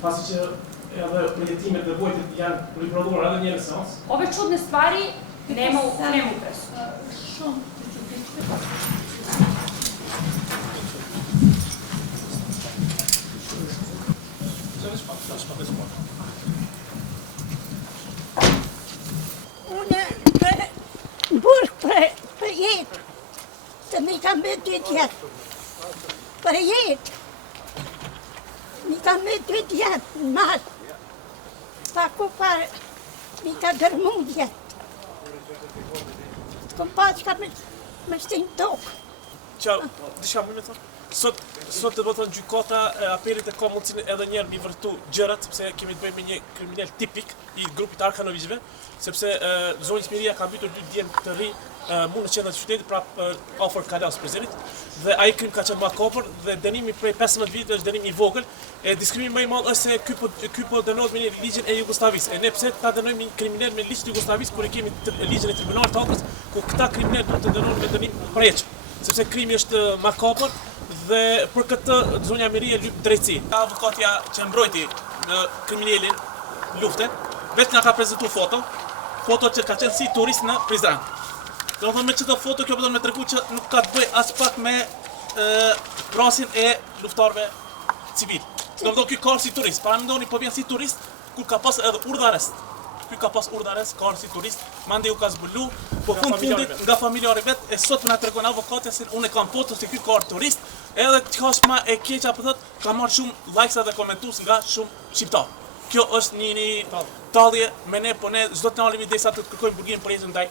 Pasi që edhe përjetimet dhe vojtet janë riprodhuar edhe një seans. Ove čudne stvari nemo presu. Shumë. Unë burg për jetë, të mi kam me 2 djetë, për jetë. Mi ka me 2 djetë në malë, pa ku parë, mi ka dërmu djetë. Këm pa që ka me shtinë tokë. Disha më me thonë? Sot të bëtën gjykata e apelit e ka mundësin edhe njerë mi vërtu gjërat, sepse kemi të bëjmë me një kriminal tipik i grupit Arkanovicve, sepse zonjë Smiria ka mbytur 2 djemë të ri mund në qendër të qytetit prap afër Kalas Prezenit, dhe ai krim ka qenë makopër dhe dënimi prej 15 viteve është dënim i vogël. E diskrimimi më i madh është se ky po dënohet me ligjin e Jugosllavisë. E ne pse ta dënojmë një kriminal me ligjin e Jugosllavisë kur e kemi ligjin e Tribunalit të Hapës, ku këta kriminalë duhet të dënohen me dënim përheq, sepse krimi është makopër dhe për këtë zonja Miria lyp drejtësi. Avokatja që mbrojti në kriminalin luftën, vetë na ka prezantuar foto që ka qenë si turist në Prizren. Do të thonë me çdo foto kjo do të më tregu që nuk ka të bëj as pak me vrasin e luftarëve civil. Do të thonë ky ka si turist, para mendoni po vjen si turist kur ka pas edhe urdhë arrest. Ky ka pas urdhë arrest, ka si turist, mande u ka zbulu, po fundit nga familjarë vet e sot më na tregon avokatja se unë kam foto se ky ka turist, edhe çka e keq apo thot, ka marrë shumë likes dhe komentues nga shumë shqiptar. Kjo është një tallje me ne, po ne çdo të ndalemi derisa të kërkojmë burgim për jetën ndaj